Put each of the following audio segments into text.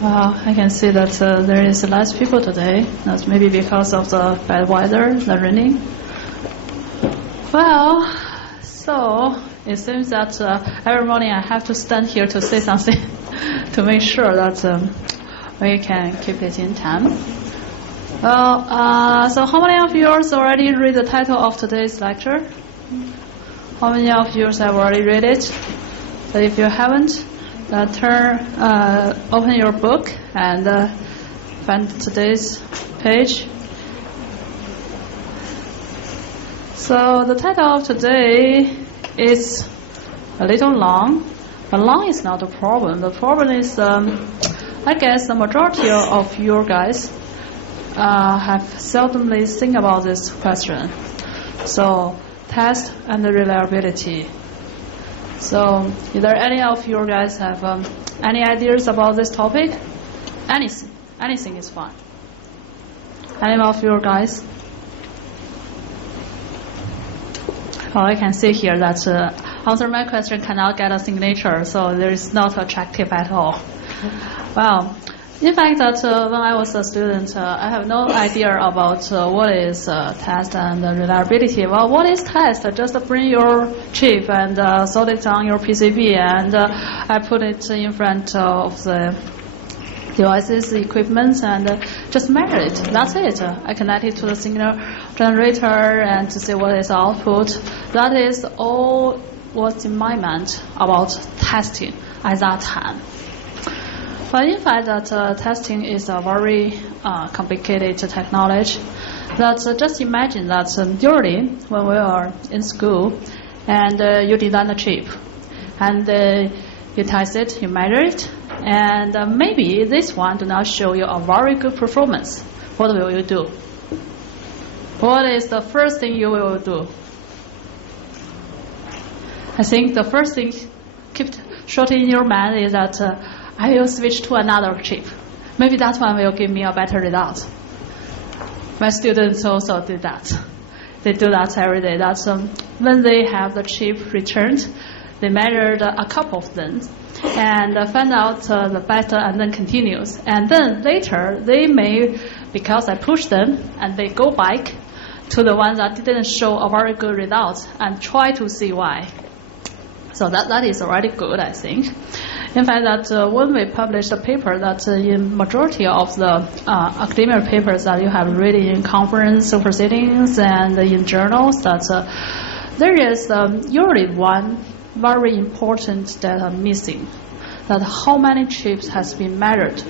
Well, I can see that there is less people today. That's maybe because of the bad weather, the raining. Well, so it seems that every morning I have to stand here to say something to make sure that we can keep it in time. Well, so how many of yours already read the title of today's lecture? How many of yours have already read it? So if you haven't, open your book and find today's page. So the title of today is a little long, but long is not the problem. The problem is, I guess the majority of your guys have seldomly think about this question. So test and reliability. So, is there any of you guys have any ideas about this topic? Anything is fine. Any of you guys? Oh, I can see here that answer my question cannot get a signature, so there is not attractive at all. Well, in fact, that when I was a student, I have no idea about what is test and reliability. Well, what is test? Just bring your chip and solder it on your PCB, and I put it in front of the devices, equipment, and just measure it. That's it. I connect it to the signal generator and to see what is the output. That is all what's in my mind about testing at that time. But in fact, that testing is a very complicated technology. Just imagine that usually when we are in school, and you design a chip, and you test it, you measure it, and maybe this one do not show you a very good performance. What will you do? What is the first thing you will do? I think the first thing keep short in your mind is that I will switch to another chip. Maybe that one will give me a better result. My students also do that. They do that every day. That's when they have the chip returned, they measured a couple of them and find out the better and then continues. And then later they may, because I push them, and they go back to the one that didn't show a very good result and try to see why. So that is already good, I think. In fact, that when we published a paper, that in majority of the academic papers that you have read in conference proceedings and in journals, that there is usually one very important data missing, that how many chips has been measured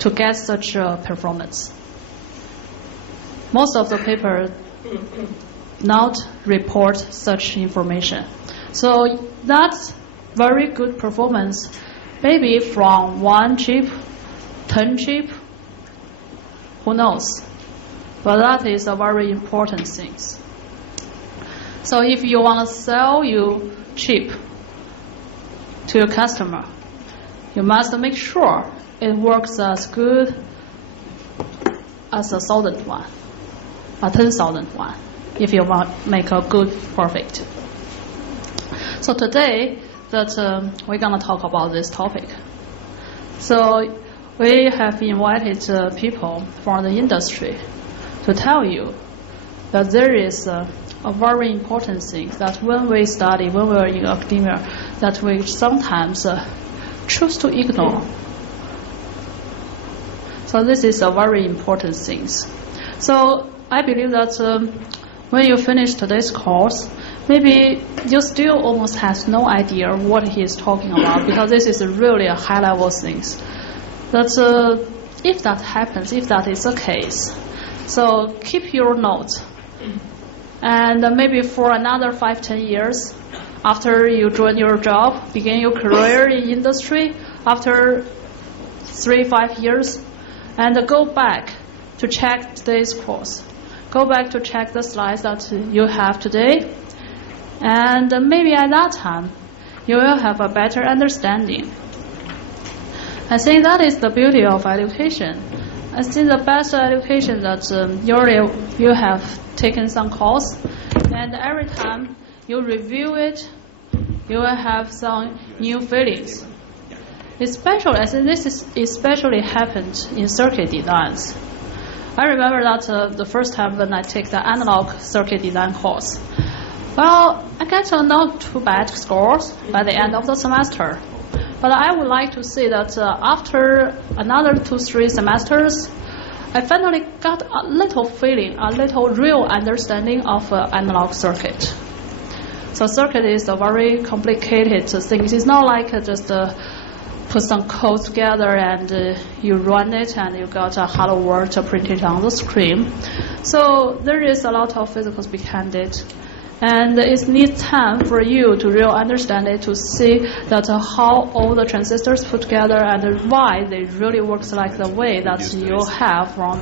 to get such a performance. Most of the papers not report such information. So that's very good performance. Maybe from 1 chip, 10 chip, who knows? But that is a very important thing. So if you want to sell your chip to your customer, you must make sure it works as good as a 1,000 one, a 10,000 one, if you want to make a good profit. So today, that we're going to talk about this topic. So we have invited people from the industry to tell you that there is a very important thing that when we study, when we are in academia, that we sometimes choose to ignore. So this is a very important thing. So I believe that when you finish today's course, maybe you still almost have no idea what he is talking about, because this is really a high-level thing. That if that happens, if that is the case, so keep your notes. And maybe for another 5-10 years, after you join your job, begin your career in industry, after 3-5 years, and go back to check today's course. Go back to check the slides that you have today. And maybe at that time, you will have a better understanding. I think that is the beauty of education. I think the best education that you have taken some course, and every time you review it, you will have some new feelings. Especially, I think this is especially happened in circuit designs. I remember that the first time when I take the analog circuit design course, well, I get not too bad scores by the end of the semester. But I would like to say that after another 2-3 semesters, I finally got a little feeling, a little real understanding of analog circuit. So circuit is a very complicated thing. It's not like just put some code together and you run it and you got a hello world printed on the screen. So there is a lot of physics behind it. And it needs time for you to really understand it, to see that how all the transistors put together and why they really works like the way that you have from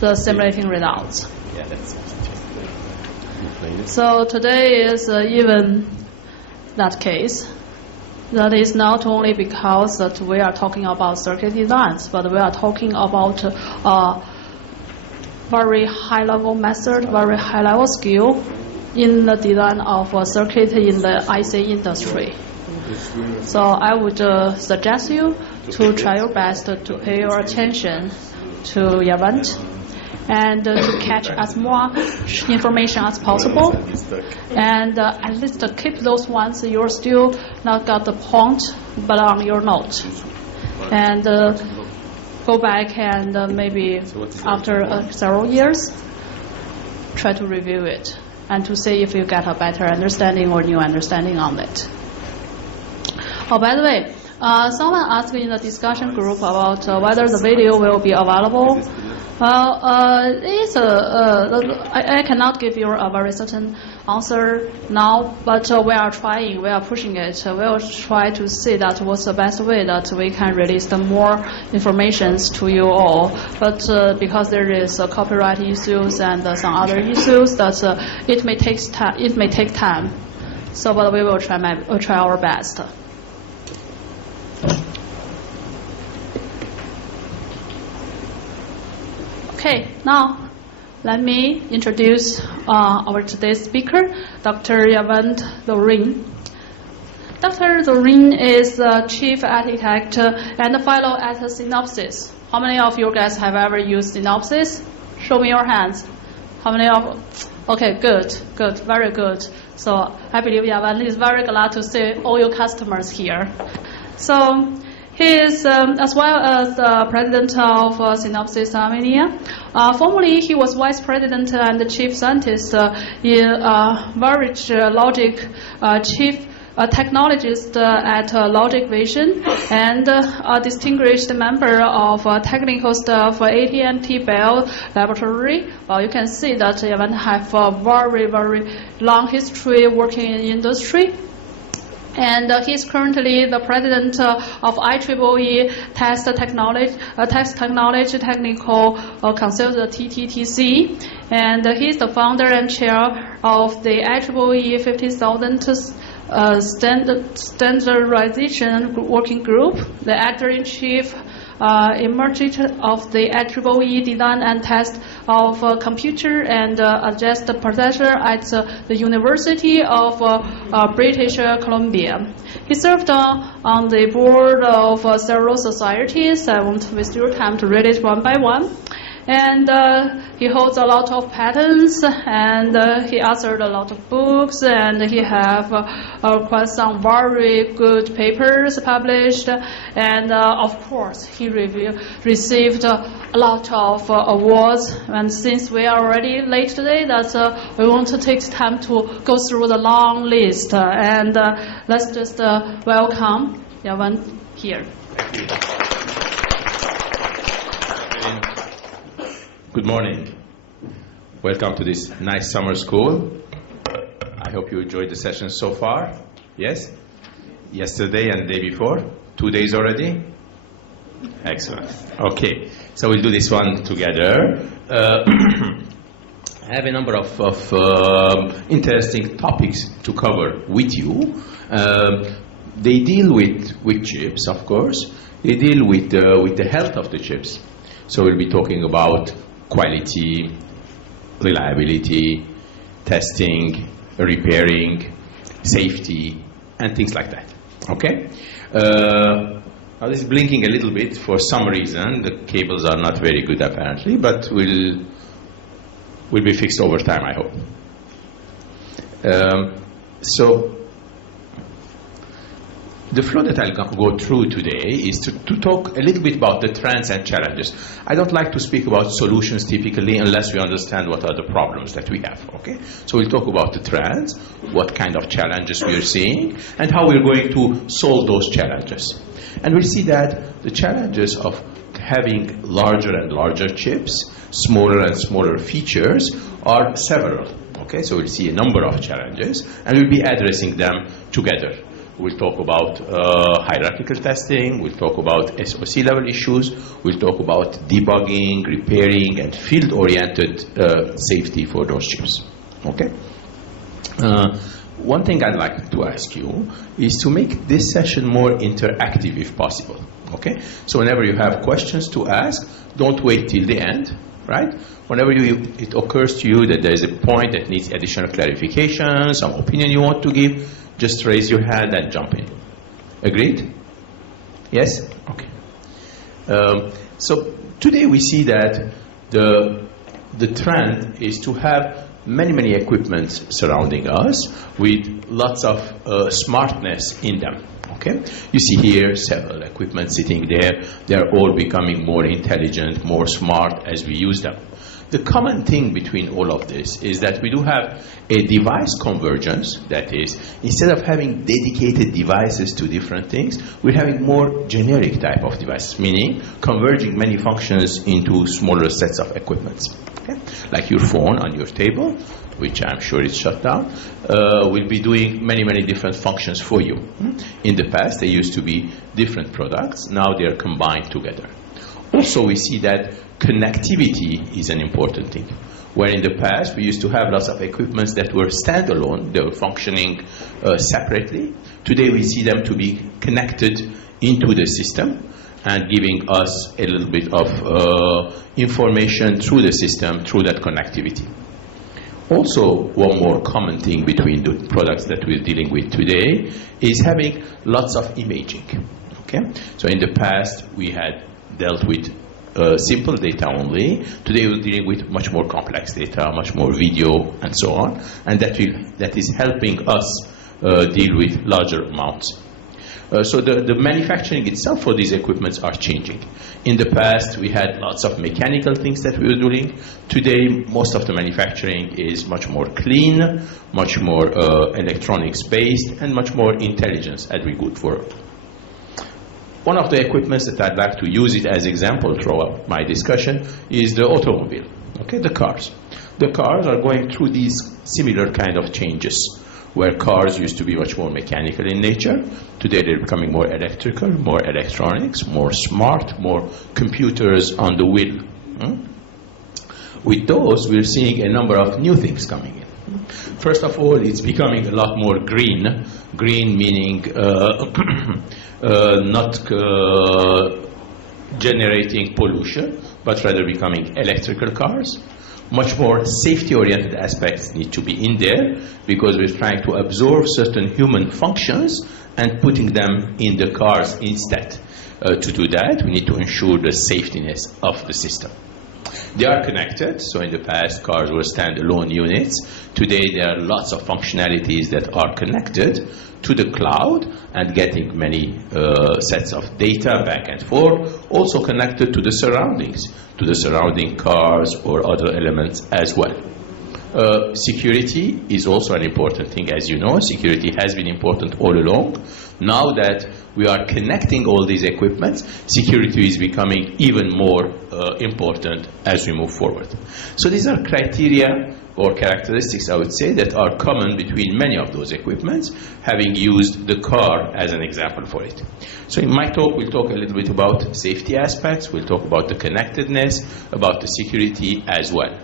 the simulating results. Yeah, that's so today is even that case. That is not only because that we are talking about circuit designs, but we are talking about very high-level method, very high-level skill in the design of a circuit in the IC industry. So I would suggest you to try your best to pay your attention to the event and to catch as much information as possible, and at least keep those ones you're still not got the point but on your note, and go back and maybe after several years try to review it and to see if you get a better understanding or new understanding on it. Oh, by the way, someone asked in the discussion group about whether the video will be available. Well, I cannot give you a very certain answer now, but we are trying, we are pushing it. We will try to see that what's the best way that we can release the more information to you all. But because there is copyright issues and some other issues, that it may take time. So, but we will try our best. Okay, now let me introduce our today's speaker, Dr. Yavand Dorin. Dr. Dorin is the chief architect and a fellow at Synopsys. How many of you guys have ever used Synopsys? Show me your hands. How many of? Okay, good, very good. So I believe Yavand is very glad to see all your customers here. So he is, as well as the president of Synopsys Armenia. Formerly, he was vice president and chief scientist in Varich Logic, chief technologist at Logic Vision, and a distinguished member of technical staff AT&T Bell Laboratory. Well, you can see that Yavand have a very, very long history working in industry. And he's currently the president of IEEE Test Technology Technical Council, the TTTC, and he's the founder and chair of the IEEE 50,000 standardization working group, the editor-in-chief emerged of the IEEE design and test of computer and adjust processor at the University of British Columbia. He served on the board of several societies. I won't waste your time to read it one by one. And he holds a lot of patents, and he authored a lot of books, and he have quite some very good papers published. And of course, he received a lot of awards. And since we are already late today, that we want to take time to go through the long list. And let's just welcome Yavand here. Good morning. Welcome to this nice summer school. I hope you enjoyed the session so far. Yes? Yesterday and the day before? 2 days already? Excellent. Okay, so we'll do this one together. I have a number of interesting topics to cover with you. They deal with chips, of course. They deal with the health of the chips. So we'll be talking about quality, reliability, testing, repairing, safety, and things like that. Okay? Now this is blinking a little bit for some reason. The cables are not very good apparently, but will be fixed over time, I hope. So the flow that I'll go through today is to talk a little bit about the trends and challenges. I don't like to speak about solutions typically unless we understand what are the problems that we have, okay? So we'll talk about the trends, what kind of challenges we are seeing, and how we're going to solve those challenges. And we'll see that the challenges of having larger and larger chips, smaller and smaller features are several, okay? So we'll see a number of challenges, and we'll be addressing them together. We'll talk about hierarchical testing, we'll talk about SOC level issues, we'll talk about debugging, repairing, and field-oriented safety for those chips. Okay? One thing I'd like to ask you is to make this session more interactive if possible. Okay? So whenever you have questions to ask, don't wait till the end, right? Whenever it occurs to you that there is a point that needs additional clarification, some opinion you want to give, just raise your hand and jump in. Agreed? Yes? Okay. So today we see that the trend is to have many equipments surrounding us with lots of smartness in them. Okay? You see here several equipment sitting there. They're all becoming more intelligent, more smart as we use them. The common thing between all of this is that we do have a device convergence. That is, instead of having dedicated devices to different things, we're having more generic type of devices, meaning converging many functions into smaller sets of equipments. Okay? Like your phone on your table, which I'm sure is shut down, will be doing many different functions for you. In the past, they used to be different products. Now they are combined together. Also, we see that connectivity is an important thing. Where in the past, we used to have lots of equipments that were standalone, they were functioning separately. Today, we see them to be connected into the system and giving us a little bit of information through the system, through that connectivity. Also, one more common thing between the products that we're dealing with today is having lots of imaging. Okay? So in the past, we had dealt with simple data only. Today we're dealing with much more complex data, much more video, and so on. And that is helping us deal with larger amounts. So the manufacturing itself for these equipments are changing. In the past, we had lots of mechanical things that we were doing. Today, most of the manufacturing is much more clean, much more electronics-based, and much more intelligence as we go forward. One of the equipments that I'd like to use it as example throughout my discussion is the automobile, okay, the cars. The cars are going through these similar kind of changes, where cars used to be much more mechanical in nature. Today they're becoming more electrical, more electronics, more smart, more computers on the wheel. With those, we're seeing a number of new things coming in. First of all, it's becoming a lot more green. Green meaning not generating pollution, but rather becoming electrical cars. Much more safety-oriented aspects need to be in there because we're trying to absorb certain human functions and putting them in the cars instead. To do that, we need to ensure the safetiness of the system. They are connected, so in the past cars were standalone units. Today there are lots of functionalities that are connected to the cloud and getting many sets of data back and forth, also connected to the surrounding cars or other elements as well. Security is also an important thing, as you know. Security has been important all along. Now that we are connecting all these equipments, security is becoming even more important as we move forward. So these are criteria or characteristics, I would say, that are common between many of those equipments, having used the car as an example for it. So in my talk, we'll talk a little bit about safety aspects, we'll talk about the connectedness, about the security as well.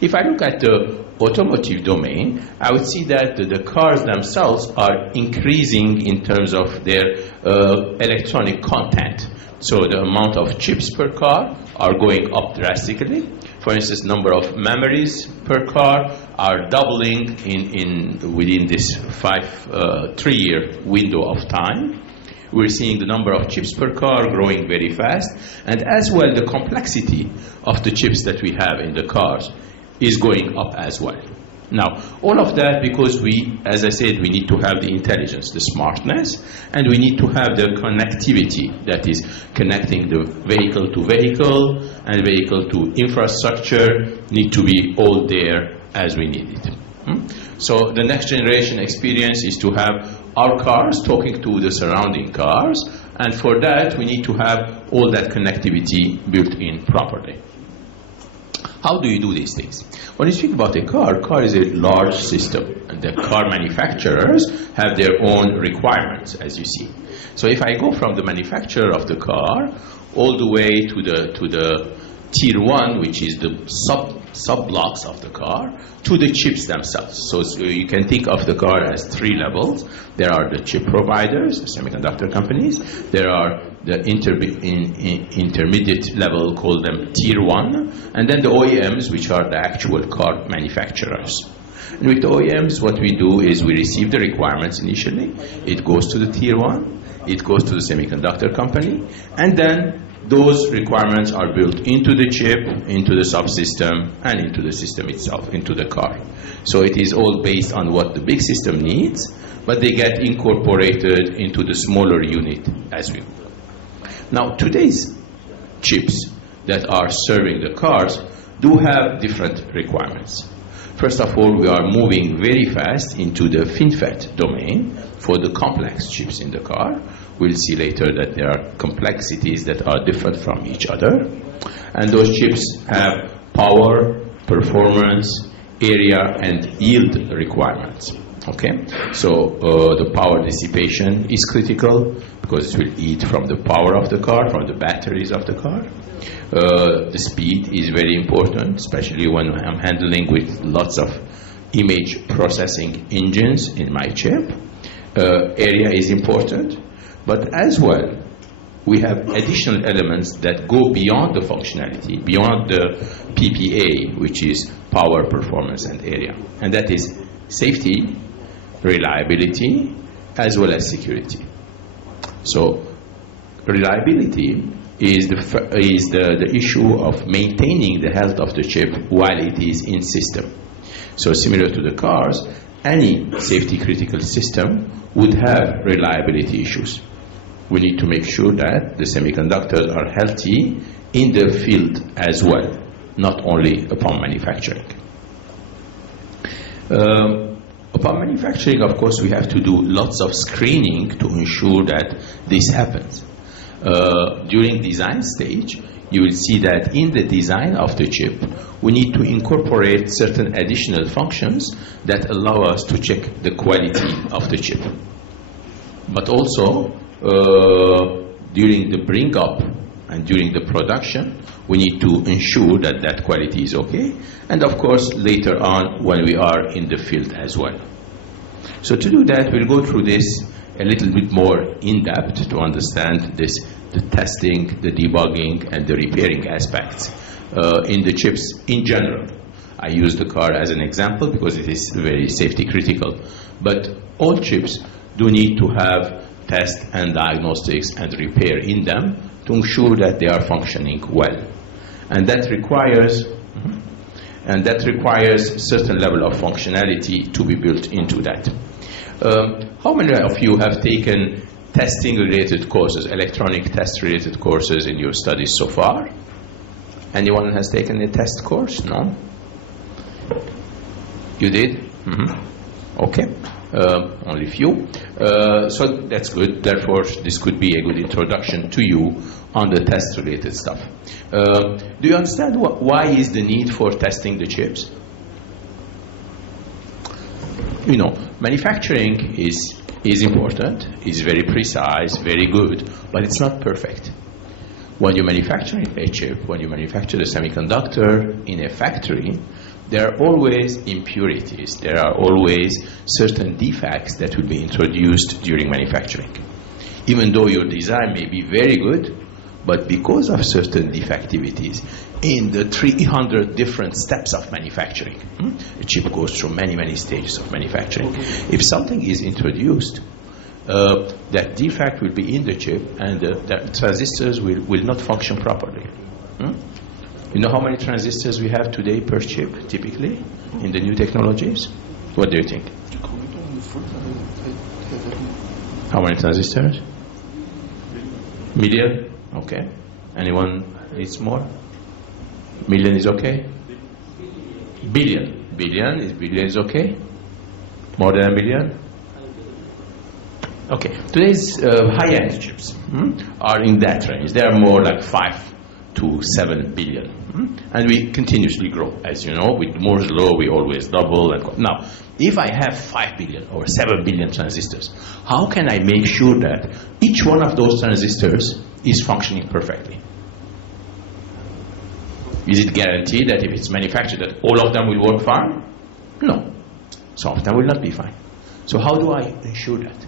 If I look at the automotive domain, I would see that the cars themselves are increasing in terms of their electronic content. So the amount of chips per car are going up drastically. For instance, number of memories per car are doubling within this 3-year window of time. we're seeing the number of chips per car growing very fast, and as well the complexity of the chips that we have in the cars is going up as well. Now, all of that because we, as I said, we need to have the intelligence, the smartness, and we need to have the connectivity, that is connecting the vehicle to vehicle and vehicle to infrastructure need to be all there as we need it. So the next generation experience is to have our cars talking to the surrounding cars, and for that we need to have all that connectivity built in properly. How do you do these things? When you speak about a car is a large system, and the car manufacturers have their own requirements, as you see. So if I go from the manufacturer of the car all the way to the tier 1, which is the sub blocks of the car, to the chips themselves. So you can think of the car as 3 levels. There are the chip providers, the semiconductor companies. There are the intermediate level, call them tier 1, and then the OEMs, which are the actual car manufacturers. And with the OEMs, what we do is we receive the requirements initially. It goes to the tier 1, it goes to the semiconductor company, and then those requirements are built into the chip, into the subsystem, and into the system itself, into the car. So it is all based on what the big system needs, but they get incorporated into the smaller unit as we go. Now, today's chips that are serving the cars do have different requirements. First of all, we are moving very fast into the FinFET domain for the complex chips in the car. We'll see later that there are complexities that are different from each other. And those chips have power, performance, area, and yield requirements. Okay? So the power dissipation is critical because it will eat from the power of the car, from the batteries of the car. The speed is very important, especially when I'm handling with lots of image processing engines in my chip. Area is important, but as well, we have additional elements that go beyond the functionality, beyond the PPA, which is power, performance, and area. And that is safety, reliability, as well as security. So reliability is the issue of maintaining the health of the chip while it is in system. So similar to the cars, any safety critical system would have reliability issues. We need to make sure that the semiconductors are healthy in the field as well, not only upon manufacturing. Upon manufacturing, of course, we have to do lots of screening to ensure that this happens. During design stage, you will see that in the design of the chip, we need to incorporate certain additional functions that allow us to check the quality of the chip. But also, during the bring up and during the production, we need to ensure that that quality is okay. And of course, later on when we are in the field as well. So to do that, we'll go through this a little bit more in depth to understand this, the testing, the debugging, and the repairing aspects in the chips in general. I use the car as an example because it is very safety critical. But all chips do need to have test and diagnostics and repair in them to ensure that they are functioning well. And that requires certain level of functionality to be built into that. How many of you have taken testing related courses, electronic test related courses in your studies so far? Anyone has taken a test course? No? You did? Mm-hmm. Okay. Only few. So that's good. Therefore, this could be a good introduction to you on the test related stuff. Do you understand why is the need for testing the chips? You know, manufacturing is important, is very precise, very good, but it's not perfect. When you manufacture a chip, when you manufacture a semiconductor in a factory, there are always impurities. There are always certain defects that will be introduced during manufacturing. Even though your design may be very good, but because of certain defectivities in the 300 different steps of manufacturing, a chip goes through many, many stages of manufacturing. If something is introduced, that defect will be in the chip and the transistors will not function properly. You know how many transistors we have today per chip, typically, in the new technologies? What do you think? How many transistors? Million? Okay. Anyone needs more? Million is okay? Billion. Billion is okay? More than a billion? Okay. Today's high-end chips are in that range. They are more like 5 to 7 billion. And we continuously grow. As you know, with Moore's law, we always double. Now, if I have 5 billion or 7 billion transistors, how can I make sure that each one of those transistors is functioning perfectly? Is it guaranteed that if it's manufactured that all of them will work fine? No. Some of them will not be fine. So how do I ensure that?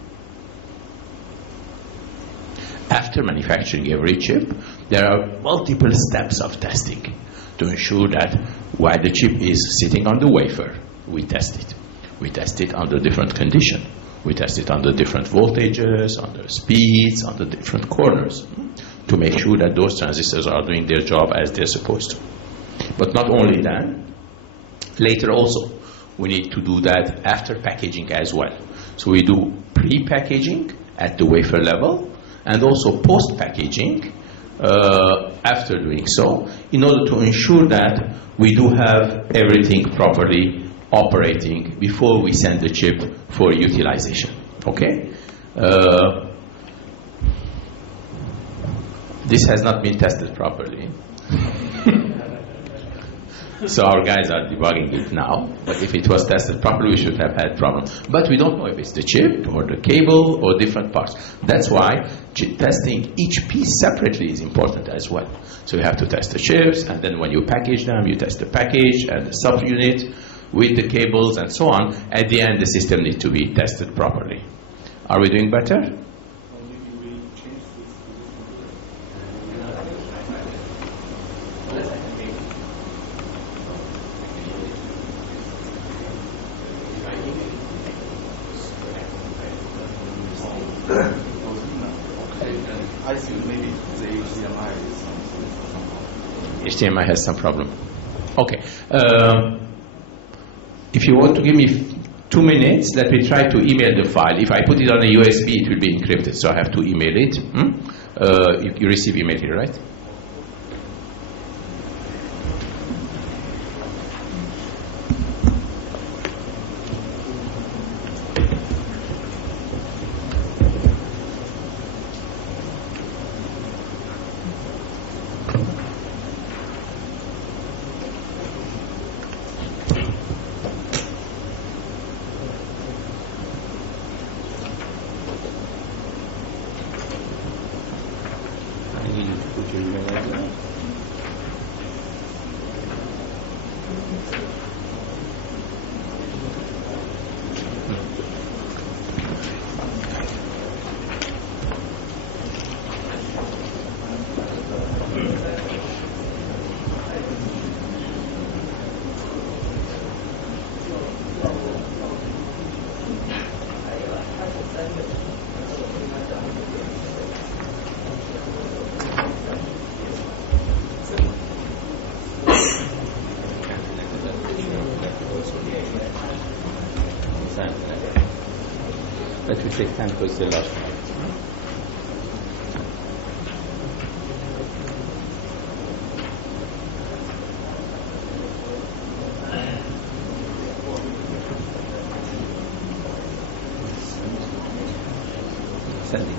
After manufacturing every chip, there are multiple steps of testing to ensure that while the chip is sitting on the wafer, we test it. We test it under different conditions. We test it under different voltages, under speeds, under different corners, to make sure that those transistors are doing their job as they're supposed to. But not only that, later also, we need to do that after packaging as well. So we do pre-packaging at the wafer level, and also post-packaging after doing so, in order to ensure that we do have everything properly operating before we send the chip for utilization. Okay? This has not been tested properly. So our guys are debugging it now, but if it was tested properly, we should have had problems. But we don't know if it's the chip or the cable or different parts. That's why testing each piece separately is important as well. So you have to test the chips, and then when you package them, you test the package and the subunit with the cables and so on. At the end, the system needs to be tested properly. Are we doing better? HDMI has some problem. Okay. If you want to give me 2 minutes, let me try to email the file. If I put it on a USB, it will be encrypted, so I have to email it. You receive email here, right? That will take time because the last one. Sending.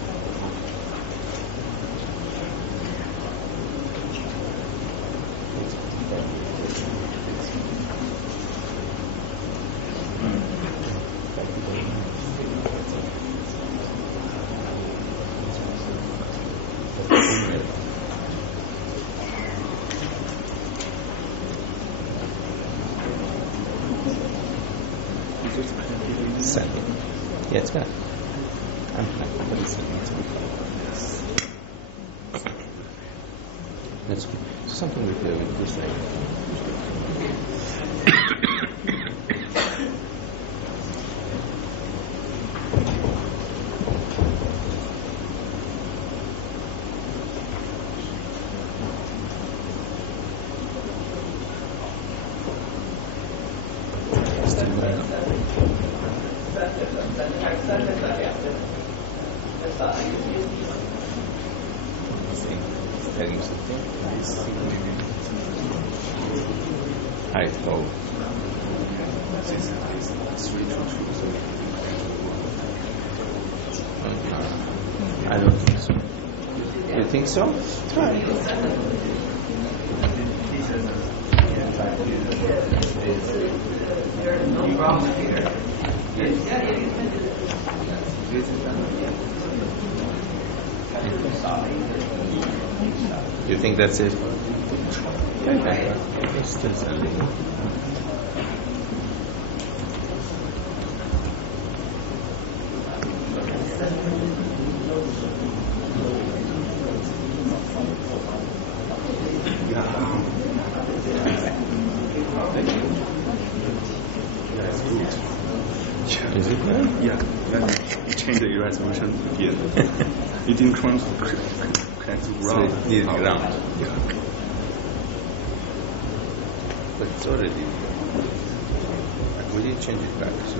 Sending. Yeah, it's good. I'm fine. But it's that's good. So something with this like. Telling something. I hope. I don't think so. You think so? Try. You think that's it? Okay. Still sending. Is it good? Yeah, you change the resolution. Yeah. You didn't connect to ground. So it needs ground. Yeah. But it's already. We did change it back, so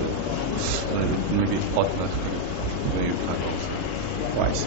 Maybe automatically when you turn off. twice.